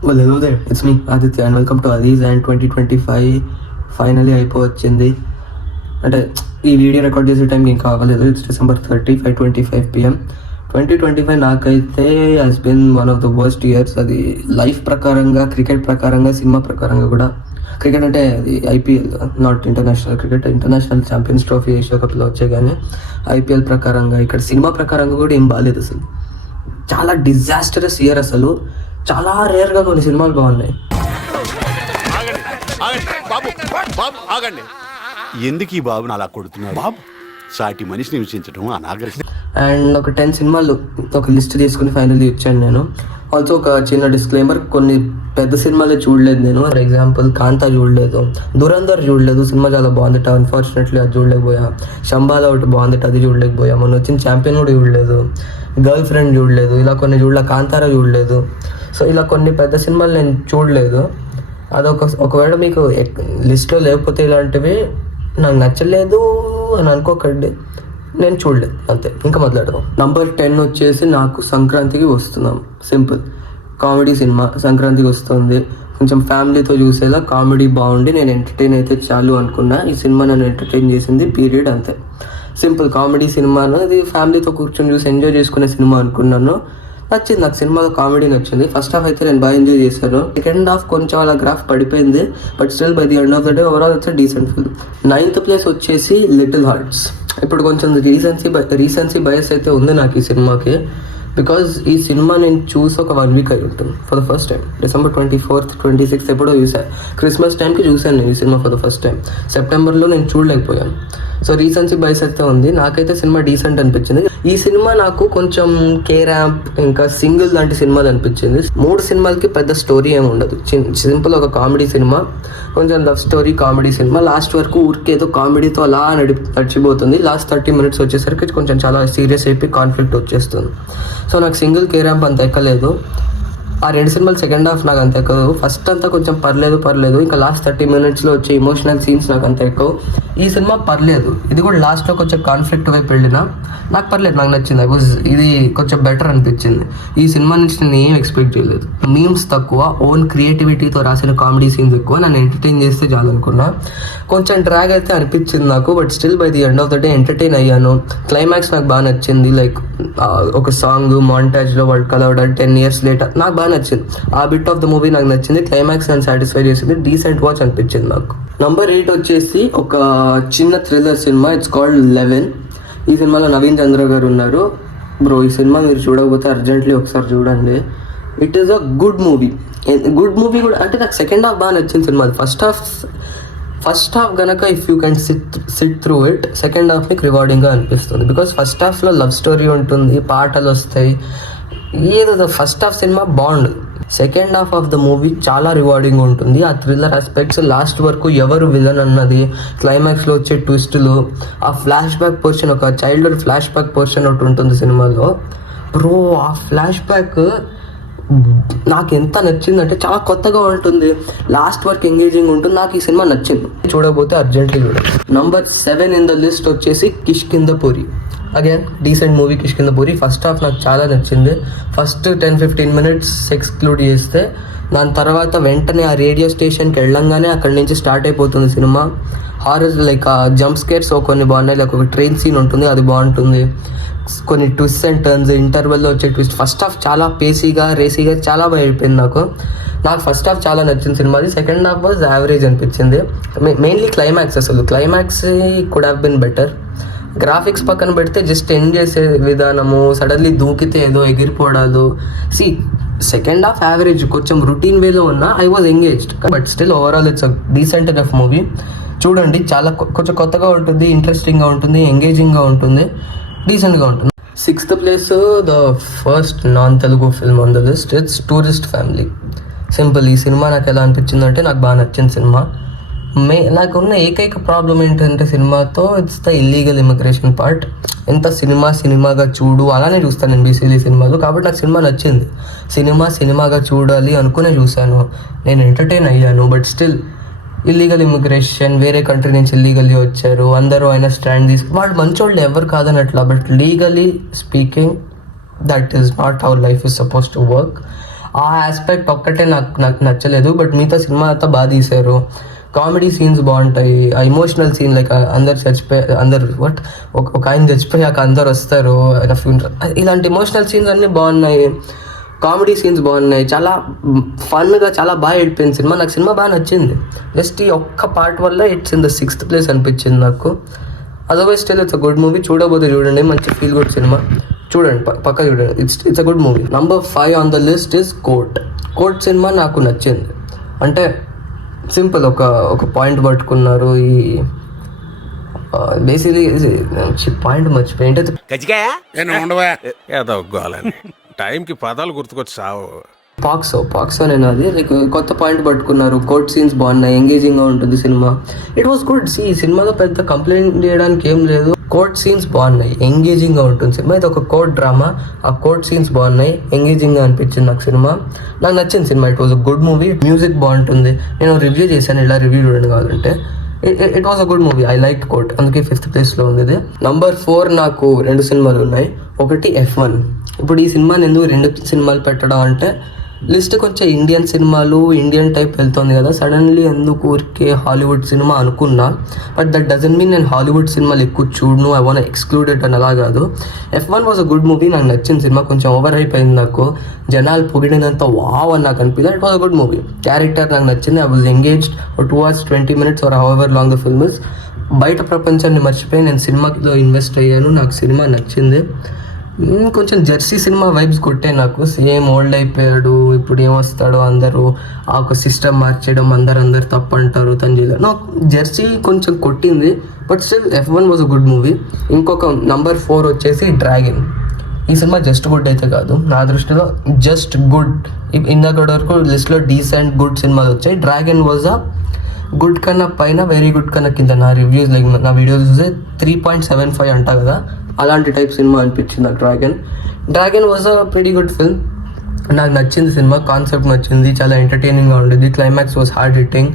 Well, hello there. It's me, Aditya, and welcome to Adiz. And 2025 finally అయిపోవచ్చింది. అంటే ఈ video record చేసే టైంకి ఇంకా అవ్వలేదు. It's December 30, 5:25 PM. 2025 నాకైతే has been one of the worst years. అది లైఫ్ ప్రకారంగా, క్రికెట్ ప్రకారంగా, సినిమా ప్రకారంగా కూడా. క్రికెట్ అంటే అది IPL, not international cricket. International champions trophy, Asia కప్లో వచ్చాయి, కానీ IPL ప్రకారంగా, ఇక్కడ సినిమా ప్రకారంగా కూడా ఏం బాగాలేదు అసలు. చాలా డిజాస్టరస్ ఇయర్ అసలు. చాలా రేర్గా కొన్ని సినిమాలు బాగున్నాయి. ఎందుకు ఈ బాబుని అలా కొడుతున్నాడు? బాబు సాటి మనిషిని హింసించడం అనాగరికం. అండ్ ఒక 10 సినిమాలు ఒక లిస్ట్ తీసుకుని ఫైనల్లీ ఇచ్చాను నేను. ఆల్సో ఒక చిన్న డిస్క్లైమర్, కొన్ని పెద్ద సినిమాలే చూడలేదు నేను. ఫర్ ఎగ్జాంపుల్ కాంతా చూడలేదు, దురంధర్ చూడలేదు, సినిమా చాలా బాగుంది, అన్ఫార్చునేట్లీ అది చూడలేకపోయా. శంబాల ఒకటి బాగుంది, అది చూడలేకపోయా. మొన్న వచ్చిన ఛాంపియన్ కూడా చూడలేదు, గర్ల్ ఫ్రెండ్ చూడలేదు, ఇలా కొన్ని చూడలే, కాంతారా చూడలేదు. సో ఇలా కొన్ని పెద్ద సినిమాలు నేను చూడలేదు. ఒకవేళ మీకు లిస్ట్లో లేకపోతే ఇలాంటివి నాకు నచ్చలేదు అని అనుకోకండి, నేను చూడలేదు అంతే. ఇంకా మాట్లాడదాం. నంబర్ 10 వచ్చేసి నాకు సంక్రాంతికి వస్తున్నాం. సింపుల్ కామెడీ సినిమా, సంక్రాంతికి వస్తుంది, కొంచెం ఫ్యామిలీతో చూసేలా కామెడీ బాగుండి నేను ఎంటర్టైన్ అయితే చాలు అనుకున్నా. ఈ సినిమా నన్ను ఎంటర్టైన్ చేసింది, పీరియడ్, అంతే. సింపుల్ కామెడీ సినిమాను, ఇది ఫ్యామిలీతో కూర్చొని చూసి ఎంజాయ్ చేసుకునే సినిమా అనుకున్నాను. నచ్చింది నాకు, సినిమాలో కామెడీ నచ్చింది. ఫస్ట్ హాఫ్ అయితే నేను బాగా ఎంజాయ్ చేశాను. సెకండ్ హాఫ్ కొంచెం అలా గ్రాఫ్ పడిపోయింది, but still by the end of the day overall it's decent film. 9th place వచ్చేసి లిటిల్ హార్ట్స్. ఇప్పుడు కొంచెం రీసెన్సీ బయస్ అయితే ఉంది నాకు ఈ సినిమాకి, బికాజ్ ఈ సినిమా నేను చూసి ఒక 1 వీక్ అయి ఉంటుంది for the first time. December 24th, 26th ఎప్పుడో చూసాను. క్రిస్మస్ టైంకి చూశాను నేను ఈ cinema for the first time. సెప్టెంబర్లో నేను చూడలేకపోయాను. సో రీసెన్సీ బైస్ అయితే ఉంది. నాకైతే సినిమా డీసెంట్ అనిపించింది. ఈ సినిమా నాకు కొంచెం కే ర్యాంప్ ఇంకా సింగిల్ లాంటి సినిమాలు అనిపించింది. 3 సినిమాలకి పెద్ద స్టోరీ ఏమి ఉండదు, సింపుల్ ఒక కామెడీ సినిమా, కొంచెం love story comedy cinema. Last వరకు ఊరికేదో కామెడీతో అలా నడిచిపోతుంది. లాస్ట్ 30 minutes వచ్చేసరికి కొంచెం చాలా సీరియస్ అయిపోయి కాన్ఫ్లిక్ట్ వచ్చేస్తుంది. సో నాకు సింగిల్ కే ర్యాంప్ అంత ఎక్కలేదు. ఆ 2 సినిమాలు సెకండ్ హాఫ్ నాకు అంత ఎక్కువ. ఫస్ట్ అంతా కొంచెం పర్లేదు, ఇంకా లాస్ట్ 30 minutesలో వచ్చే ఇమోషనల్ సీన్స్ నాకు అంత ఎక్కువ. ఈ సినిమా పర్లేదు, ఇది కూడా లాస్ట్లో కొంచెం కాన్ఫ్లిక్ట్ వైపు వెళ్ళినా నాకు పర్లేదు, నాకు నచ్చింది. ఇది కొంచెం బెటర్ అనిపించింది. ఈ సినిమా నుంచి నేను ఏం ఎక్స్పెక్ట్ చేయలేదు. మీమ్స్ తక్కువ, ఓన్ క్రియేటివిటీతో రాసిన కామెడీ సీన్స్ ఎక్కువ. నన్ను ఎంటర్టైన్ చేస్తే చాలు అనుకున్నా. కొంచెం డ్రాగ్ అయితే అనిపించింది నాకు, but still by the end of the day entertain అయ్యాను. క్లైమాక్స్ నాకు బాగా నచ్చింది. లైక్ ఒక సాంగ్ మాంటాజ్లో వాళ్ళు కలవడం 10 years later నాకు బాగా నచ్చింది. ఆ బిట్ ఆఫ్ ద మూవీ నాకు నచ్చింది. క్లైమాక్స్ నన్ను సాటిస్ఫై చేసింది, డీసెంట్ వాచ్ అనిపించింది నాకు. నంబర్ 8 వచ్చేసి ఒక చిన్న థ్రిల్లర్ సినిమా, ఇట్స్ కాల్డ్ 11. ఈ సినిమాలో నవీన్ చంద్ర గారు ఉన్నారు. బ్రో, ఈ సినిమా మీరు చూడకపోతే అర్జెంట్లీ ఒకసారి చూడండి. It is a good movie కూడా. అంటే నాకు సెకండ్ హాఫ్ బాగా నచ్చింది సినిమా. ఫస్ట్ హాఫ్ గనక if you can SIT through it, second half మీకు రివార్డింగ్గా అనిపిస్తుంది. బికాస్ ఫస్ట్ హాఫ్లో లవ్ స్టోరీ ఉంటుంది, పాటలు వస్తాయి, ఏదో ఫస్ట్ హాఫ్ సినిమా బాగుండు. Second half of the movie చాలా రివార్డింగ్ ఉంటుంది. ఆ థ్రిల్లర్ ఆస్పెక్ట్స్, లాస్ట్ వరకు ఎవరు విలన్ అన్నది, క్లైమాక్స్లో వచ్చే ట్విస్టులు, ఆ ఫ్లాష్ బ్యాక్ పోర్షన్, ఒక చైల్డ్హుడ్ ఫ్లాష్ బ్యాక్ పోర్షన్ ఒకటి ఉంటుంది సినిమాలో. బ్రో, ఆ ఫ్లాష్ బ్యాక్ నాకు ఎంత నచ్చిందంటే చాలా కొత్తగా ఉంటుంది, లాస్ట్ వరకు ఎంగేజింగ్ ఉంటుంది. నాకు ఈ సినిమా నచ్చింది, చూడకపోతే అర్జెంట్లీ చూడండి. నంబర్ 7 ఇన్ ద లిస్ట్ వచ్చేసి Kishkindhapuri. Again decent movie Kishkindhapuri. First half నాకు చాలా నచ్చింది. ఫస్ట్ 10-15 minutes ఎక్స్క్లూడ్ చేస్తే, దాని తర్వాత వెంటనే ఆ రేడియో స్టేషన్కి వెళ్ళంగానే అక్కడి నుంచి స్టార్ట్ అయిపోతుంది సినిమా. హారర్, లైక్ ఆ జంప్ స్కేర్స్ కొన్ని బాగున్నాయి. లైక్ ఒక ట్రైన్ సీన్ ఉంటుంది, అది బాగుంటుంది. కొన్ని ట్విస్ట్ అండ్ టర్న్స్, ఇంటర్వెల్లో వచ్చే ట్విస్ట్. ఫస్ట్ హాఫ్ చాలా రేసీగా చాలా బాగా అయిపోయింది నాకు ఫస్ట్ హాఫ్ చాలా నచ్చింది సినిమాది. సెకండ్ హాఫ్ వాజ్ యావరేజ్ అనిపించింది. మెయిన్లీ క్లైమాక్స్, అసలు climax could have been better. Graphics పక్కన పెడితే జస్ట్ ఎండ్ చేసే విధానము, సడన్లీ దూకితే ఏదో ఎగిరిపోవడాలు. సెకండ్ హాఫ్ యావరేజ్, కొంచెం రొటీన్ వేలో ఉన్నా I was engaged. But still overall it's a decent enough movie. చూడండి, చాలా కొంచెం కొత్తగా ఉంటుంది, ఇంట్రెస్టింగ్గా ఉంటుంది, ఎంగేజింగ్గా ఉంటుంది, డీసెంట్గా ఉంటుంది. 6th place, the first non Telugu film on the list, it's tourist family. Simple, ఈ సినిమా నాకు ఎలా అనిపించిందంటే నాకు బాగా నచ్చిన సినిమా. నాకున్న ఏకైక ప్రాబ్లం ఏంటంటే సినిమాతో, it's the illegal immigration part. ఎంత సినిమాగా చూడు అలానే చూస్తాను నేను బేసికలీ సినిమాలు. కాబట్టి నాకు సినిమా నచ్చింది. సినిమాగా చూడాలి అనుకునే చూశాను, నేను ఎంటర్టైన్ అయ్యాను. బట్ స్టిల్ ఇల్లీగల్ ఇమిగ్రేషన్, వేరే కంట్రీ నుంచి ఇల్లీగల్లీ వచ్చారు, అందరూ ఆయన స్టాండ్ వాళ్ళు మంచోళ్ళు ఎవరు కాదనట్లా. But legally speaking that is not how life is suppose to work. ఆ ఆస్పెక్ట్ ఒక్కటే నాకు నచ్చలేదు. బట్ మిగతా సినిమా అంతా బాగా తీశారు. కామెడీ సీన్స్ బాగుంటాయి. ఆ ఇమోషనల్ సీన్ లైక్ ఒక ఆయన చచ్చిపోయాక అందరు వస్తారు ఇలాంటి ఇమోషనల్ సీన్స్ అన్నీ బాగున్నాయి. కామెడీ సీన్స్ బాగున్నాయి. చాలా ఫన్గా చాలా బాగా వెళ్ళిపోయింది సినిమా. నాకు సినిమా బాగా నచ్చింది. జస్ట్ ఈ ఒక్క పార్ట్ వల్ల it's in the 6th place అనిపించింది నాకు. Otherwise still it's a good movie. చూడబోతే చూడండి, మంచి ఫీల్ గుడ్ సినిమా. చూడండి, పక్క చూడండి. It's a good movie. Number 5 on the list is court cinema నాకు నచ్చింది. అంటే సింపుల్, ఒక పాయింట్ పట్టుకున్నారు. ఈ బేసిక్లీ పాయింట్ మర్చిపోయి టైంకి పదాలు గుర్తుకొచ్చి సావు. పాక్సో నేను అది లైక్ కొత్త పాయింట్ పట్టుకున్నారు. కోర్ట్ సీన్స్ బాగున్నాయి, ఎంగేజింగ్గా ఉంటుంది సినిమా. It was good. ఈ సినిమాలో పెద్ద కంప్లైంట్ చేయడానికి ఏం లేదు. కోర్ట్ సీన్స్ బాగున్నాయి, ఎంగేజింగ్గా ఉంటుంది సినిమా. ఇది ఒక కోర్ట్ డ్రామా. ఆ కోర్ట్ సీన్స్ బాగున్నాయి, ఎంగేజింగ్గా అనిపించింది నాకు సినిమా. నాకు నచ్చింది cinema. It was a good movie. Music బాగుంటుంది. నేను రివ్యూ చేశాను, ఇలా రివ్యూ చూడండి కావాలంటే. It was a good movie. I like court, అందుకే 5th ప్లేస్లో ఉంది ఇది. నంబర్ 4 నాకు 2 సినిమాలు ఉన్నాయి. ఒకటి F1. ఇప్పుడు ఈ సినిమాని ఎందుకు 2 సినిమాలు పెట్టడం అంటే, లిస్ట్ కొంచెం ఇండియన్ సినిమాలు, ఇండియన్ టైప్ వెళ్తుంది కదా. సడన్లీ ఎందుకు ఊరికే హాలీవుడ్ సినిమా అనుకున్నా. బట్ దట్ డజంట్ మీన్ నేను హాలీవుడ్ సినిమాలు ఎక్కువ చూడను, ఐ వాంట్ ఎక్స్క్లూడ్ ఇట్ అని అలా కాదు. F1 was a good movie. నాకు నచ్చిన సినిమా. కొంచెం ఓవర్ అయిపోయింది నాకు. జనాలు పొగిడినంత వావ్ అని నాకు అనిపించింది. It was a good movie. Character నాకు నచ్చింది. I was engaged. 2 hours 20 minutes or however long the film is. బయట ప్రపంచాన్ని మర్చిపోయి నేను సినిమాలో ఇన్వెస్ట్ అయ్యాను. నాకు సినిమా నచ్చింది. కొంచెం జెర్సీ సినిమా వైబ్స్ కొట్టే నాకు. సేమ్ ఓల్డ్ అయిపోయాడు, ఇప్పుడు ఏమొస్తాడో, అందరూ ఆ ఒక సిస్టమ్ మార్చేయడం, అందరు తప్పు అంటారు తను చేయలేదు. నాకు జెర్సీ కొంచెం కొట్టింది. But still F1 was a good movie. ఇంకొక నంబర్ 4 వచ్చేసి డ్రాగన్. ఈ సినిమా జస్ట్ గుడ్ అయితే కాదు, నా దృష్టిలో జస్ట్ గుడ్. ఇందాక వరకు లిస్ట్లో డీసెంట్ గుడ్ సినిమాలు వచ్చాయి. డ్రాగన్ వాజ్ అ గుడ్ కన్నా పైన, వెరీ గుడ్ కన్నా కింద. నా రివ్యూస్ లైక్ నా వీడియోస్ చూస్తే 3.75 అంటా కదా, అలాంటి టైప్ సినిమా అనిపించింది నాకు dragon was a pretty good film. నాకు నచ్చింది సినిమా. కాన్సెప్ట్ నచ్చింది, చాలా ఎంటర్టైనింగ్గా ఉండేది. Climax was hard hitting.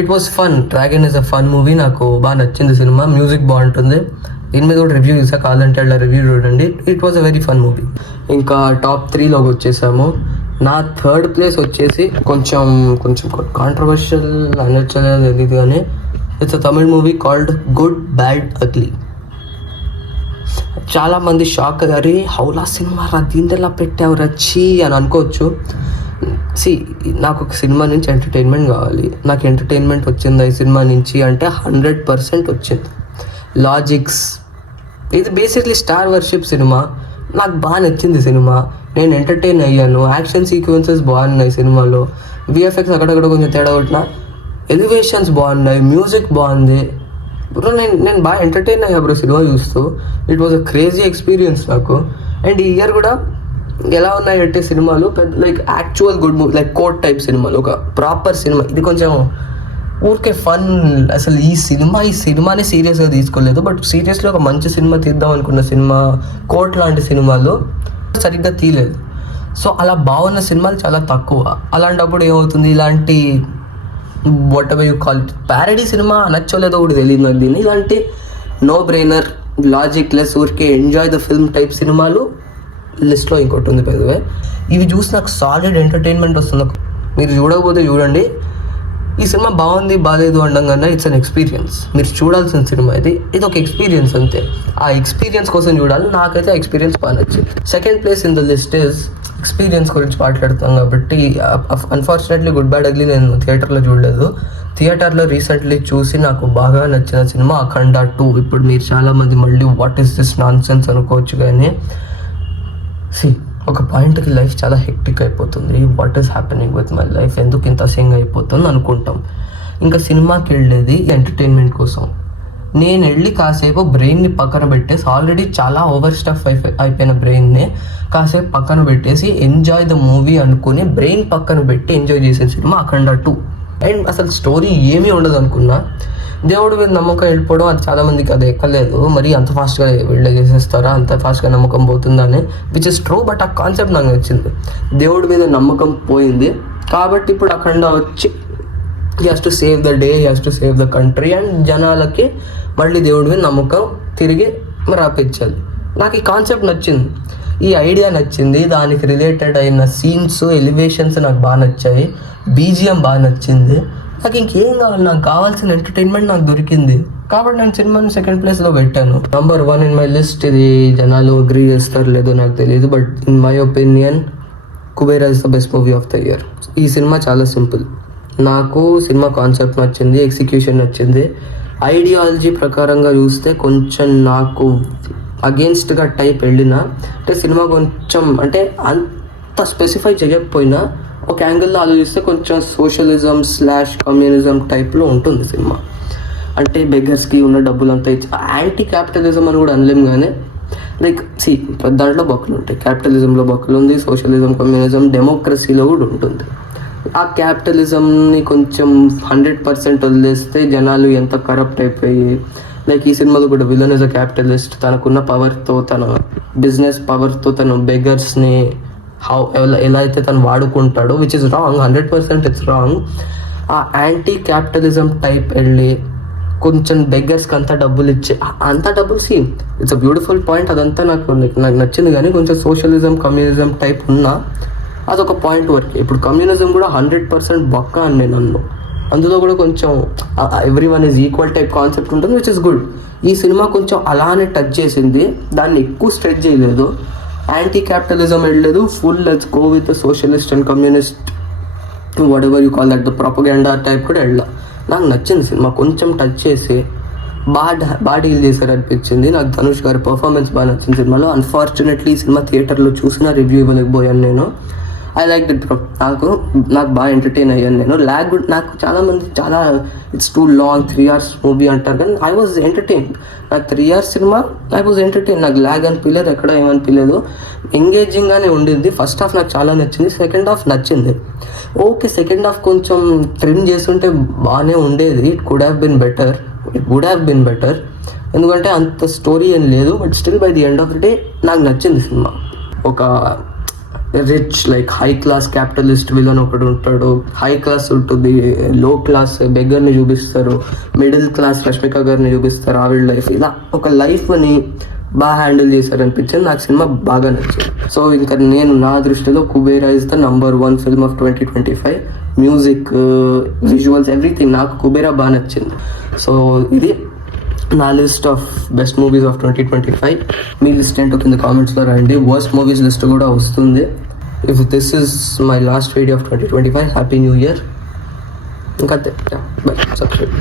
It was fun. Dragon is a fun movie. నాకు బాగా నచ్చింది సినిమా. మ్యూజిక్ బాగుంటుంది. దీని మీద కూడా రివ్యూ ఇస్తా, కావాలంటే అలా రివ్యూ చూడండి. It was a very fun movie. ఇంకా టాప్ 3లోకి వచ్చేసాము. నా 3rd ప్లేస్ వచ్చేసి కొంచెం కాంట్రవర్షియల్ అనొచ్చలేదు తెలియదు కానీ, it's a Tamil movie called good bad ugly. చాలా మంది షాక్ అయ్యారు, హౌలా సినిమా రా, దీన్ని ఎలా పెట్టావు రచ్చి అని అనుకోవచ్చు. నాకు ఒక సినిమా నుంచి ఎంటర్టైన్మెంట్ కావాలి. నాకు ఎంటర్టైన్మెంట్ వచ్చింది ఈ సినిమా నుంచి అంటే 100% వచ్చింది. లాజిక్స్, ఇది బేసిక్లీ స్టార్ వర్షిప్ సినిమా. నాకు బాగా నచ్చింది సినిమా. నేను ఎంటర్టైన్ అయ్యాను. యాక్షన్ సీక్వెన్సెస్ బాగున్నాయి సినిమాలో. విఎఫ్ఎక్స్ అక్కడక్కడ కొంచెం తేడా కొట్టినా, ఎలివేషన్స్ బాగున్నాయి, మ్యూజిక్ బాగుంది. బ్రో నేను బాగా ఎంటర్టైన్ అయ్యా బ్రో సినిమా చూస్తూ. It was a crazy experience నాకు. అండ్ ఈ ఇయర్ కూడా ఎలా ఉన్నాయంటే సినిమాలు పెద్ద like actual good movie, like court type సినిమాలు, ఒక ప్రాపర్ సినిమా. ఇది కొంచెం ఊరికే ఫన్. అసలు ఈ సినిమాని సీరియస్గా తీసుకోలేదు. బట్ సీరియస్లో ఒక మంచి సినిమా తీద్దాం అనుకున్న సినిమా కోర్ట్ లాంటి సినిమాలు సరిగ్గా తీయలేదు. సో అలా బాగున్న సినిమాలు చాలా తక్కువ. అలాంటప్పుడు ఏమవుతుంది, ఇలాంటి whatever you call parody సినిమా నచ్చలేదో కూడా తెలియదు నాకు. దీన్ని ఇలాంటి నో బ్రెయినర్, లాజిక్ లెస్, ఊరికే ఎంజాయ్ ద ఫిల్మ్ టైప్ సినిమాలు లిస్ట్లో ఇంకోటి ఉంది పెద్దవే. ఇవి చూసి నాకు సాలిడ్ ఎంటర్టైన్మెంట్ వస్తుంది. మీరు చూడకపోతే చూడండి. ఈ సినిమా బాగుంది బాగాలేదు అనడం కన్నా ఇట్స్ అన్ ఎక్స్పీరియన్స్. మీరు చూడాల్సిన సినిమా ఇది ఒక ఎక్స్పీరియన్స్ అంతే. ఆ ఎక్స్పీరియన్స్ కోసం చూడాలి. నాకైతే ఆ ఎక్స్పీరియన్స్ బాగా నచ్చింది. 2nd place in the list is experience గురించి మాట్లాడుతాం కాబట్టి, అన్ఫార్చునేట్లీ గుడ్ బ్యాడ్ అగ్లీ నేను థియేటర్లో చూడలేదు. థియేటర్లో రీసెంట్లీ చూసి నాకు బాగా నచ్చిన సినిమా అఖండ 2. ఇప్పుడు మీరు చాలామంది మళ్ళీ what is this non sense అనుకోవచ్చు, కానీ ఒక పాయింట్కి లైఫ్ చాలా హెక్టిక్ అయిపోతుంది. What is happening with my life, ఎందుకు ఇంత అసహ్యంగా అయిపోతుంది అనుకుంటాం. ఇంకా సినిమాకి వెళ్ళేది ఎంటర్టైన్మెంట్ కోసం. నేను వెళ్ళి కాసేపు బ్రెయిన్ని పక్కన పెట్టేసి, ఆల్రెడీ చాలా ఓవర్ స్టఫ్ అయిపోయిన బ్రెయిన్ని కాసేపు పక్కన పెట్టేసి ఎంజాయ్ ద మూవీ అనుకుని బ్రెయిన్ పక్కన పెట్టి ఎంజాయ్ చేసే సినిమా అఖండ 2. అండ్ అసలు స్టోరీ ఏమీ ఉండదు అనుకున్నా. దేవుడి మీద నమ్మకం వెళ్ళిపోవడం, అది చాలామందికి అది ఎక్కలేదు. మరి అంత ఫాస్ట్గా వీళ్ళు చేసేస్తారా, అంత ఫాస్ట్గా నమ్మకం పోతుందని, విచ్ ఇస్ ట్రూ. బట్ ఆ కాన్సెప్ట్ నాకు నచ్చింది. దేవుడి మీద నమ్మకం పోయింది కాబట్టి ఇప్పుడు అఖండ వచ్చి he has to save the day, he has to save the country. And జనాలకి మళ్ళీ దేవుడి మీద నమ్మకం తిరిగి రాపించాలి. నాకు ఈ కాన్సెప్ట్ నచ్చింది. ఈ ఐడియా నచ్చింది, దానికి రిలేటెడ్ అయిన సీన్స్, ఎలివేషన్స్ నాకు బాగా నచ్చాయి, బీజిఎం బాగా నచ్చింది. నాకు ఇంకేం కావాలి, నాకు కావాల్సిన ఎంటర్టైన్మెంట్ నాకు దొరికింది, కాబట్టి నేను సినిమాని సెకండ్ ప్లేస్లో పెట్టాను. Number 1 in my list. ఇది జనాలు అగ్రీ చేస్తారు లేదో నాకు తెలియదు, but in my opinion Kubera is the best movie of the year. ఈ సినిమా చాలా సింపుల్. నాకు సినిమా కాన్సెప్ట్ నచ్చింది, ఎగ్జిక్యూషన్ నచ్చింది. ఐడియాలజీ ప్రకారంగా చూస్తే కొంచెం నాకు అగేన్స్ట్గా టైప్ వెళ్ళినా, అంటే సినిమా కొంచెం అంటే అంత స్పెసిఫై చేయకపోయినా ఒక యాంగిల్లో ఆలోచిస్తే కొంచెం సోషలిజం / కమ్యూనిజం టైప్లో ఉంటుంది సినిమా. అంటే బెగ్గర్స్కి ఉన్న డబ్బులంతా ఇచ్చి యాంటీ క్యాపిటలిజం అని కూడా అనలేము, కానీ లైక్ దాంట్లో బొక్కలు ఉంటాయి. క్యాపిటలిజంలో బొక్కలు ఉంది, సోషలిజం, కమ్యూనిజం, డెమోక్రసీలో కూడా ఉంటుంది. ఆ క్యాపిటలిజంని కొంచెం 100% వదిలేస్తే జనాలు ఎంత కరప్ట్ అయిపోయి, లైక్ ఈ సినిమాలో కూడా విలన్ ఇస్ అ క్యాపిటలిస్ట్, తనకున్న పవర్తో, తన బిజినెస్ పవర్తో తను బెగ్గర్స్ని ఎలా అయితే తను వాడుకుంటాడో, which is wrong, 100% it's wrong. ఆ యాంటీ క్యాపిటలిజం టైప్ వెళ్ళి కొంచెం బెగ్గర్స్కి అంతా డబ్బులు ఇచ్చి అంతా డబ్బులు ఇట్స్ అ బ్యూటిఫుల్ పాయింట్, అదంతా నాకు నచ్చింది. కానీ కొంచెం సోషలిజం, కమ్యూనిజం టైప్ ఉన్నా అదొక పాయింట్ వరకు. ఇప్పుడు కమ్యూనిజం కూడా 100% బొక్క అని నేను అన్ను, అందులో కూడా కొంచెం everyone is equal type concept ఉంటుంది, విచ్ ఇస్ గుడ్. ఈ సినిమా కొంచెం అలానే టచ్ చేసింది, దాన్ని ఎక్కువ స్ట్రెచ్ చేయలేదు, యాంటీ క్యాపిటలిజం వెళ్ళలేదు, full let's go with socialist and communist whatever you call that, the propaganda type కూడా వెళ్ళా. నాకు నచ్చింది సినిమా, కొంచెం టచ్ చేసి బాగా డీల్ చేశారు అనిపించింది. నాకు ధనుష్ గారి పర్ఫార్మెన్స్ బాగా నచ్చింది సినిమాలో. అన్ఫార్చునేట్లీ ఈ సినిమా థియేటర్లో చూసిన రివ్యూ ఇవ్వలేకపోయాను నేను. I like it bro. నాకు బాగా ఎంటర్టైన్ అయ్యాను నేను. ల్యాగ్ నాకు చాలామంది it's two long 3 hours movie అంటారు, కానీ ఐ వాజ్ ఎంటర్టైన్. నాకు 3 hours cinema I was entertain. నాకు ల్యాగ్ అనిపించలేదు, ఎక్కడ ఏమనిపించలేదు, ఎంగేజింగ్గానే ఉండింది. ఫస్ట్ హాఫ్ నాకు చాలా నచ్చింది, సెకండ్ హాఫ్ నచ్చింది. ఓకే, సెకండ్ హాఫ్ కొంచెం ట్రిమ్ చేస్తుంటే బాగానే ఉండేది. It would have been better, ఎందుకంటే అంత స్టోరీ ఏం లేదు. But still by the end of the day నాకు నచ్చింది సినిమా. ఒక rich like high class capitalist villain ఒకడు ఉంటాడు, హై క్లాస్ ఉంటుంది, లో క్లాస్ బెగ్గర్ని చూపిస్తారు, మిడిల్ క్లాస్ రష్మిక గారిని చూపిస్తారు, ఆవిడ లైఫ్, ఇలా ఒక లైఫ్ని బాగా హ్యాండిల్ చేశారనిపించింది. నాకు సినిమా బాగా నచ్చింది. సో ఇంకా నేను నా దృష్టిలో Kubera is the number 1 film of 2025. Music, visuals, everything నాకు కుబేరా బాగా నచ్చింది. సో ఇది నా list of best movies of 2025. Me list ఏంటో కింద కామెంట్స్లో రండి. వర్స్ట్ మూవీస్ లిస్ట్ కూడా వస్తుంది. If this is my last video of 2025, happy new year. ఇంకా బై, సబ్స్క్రైబ్.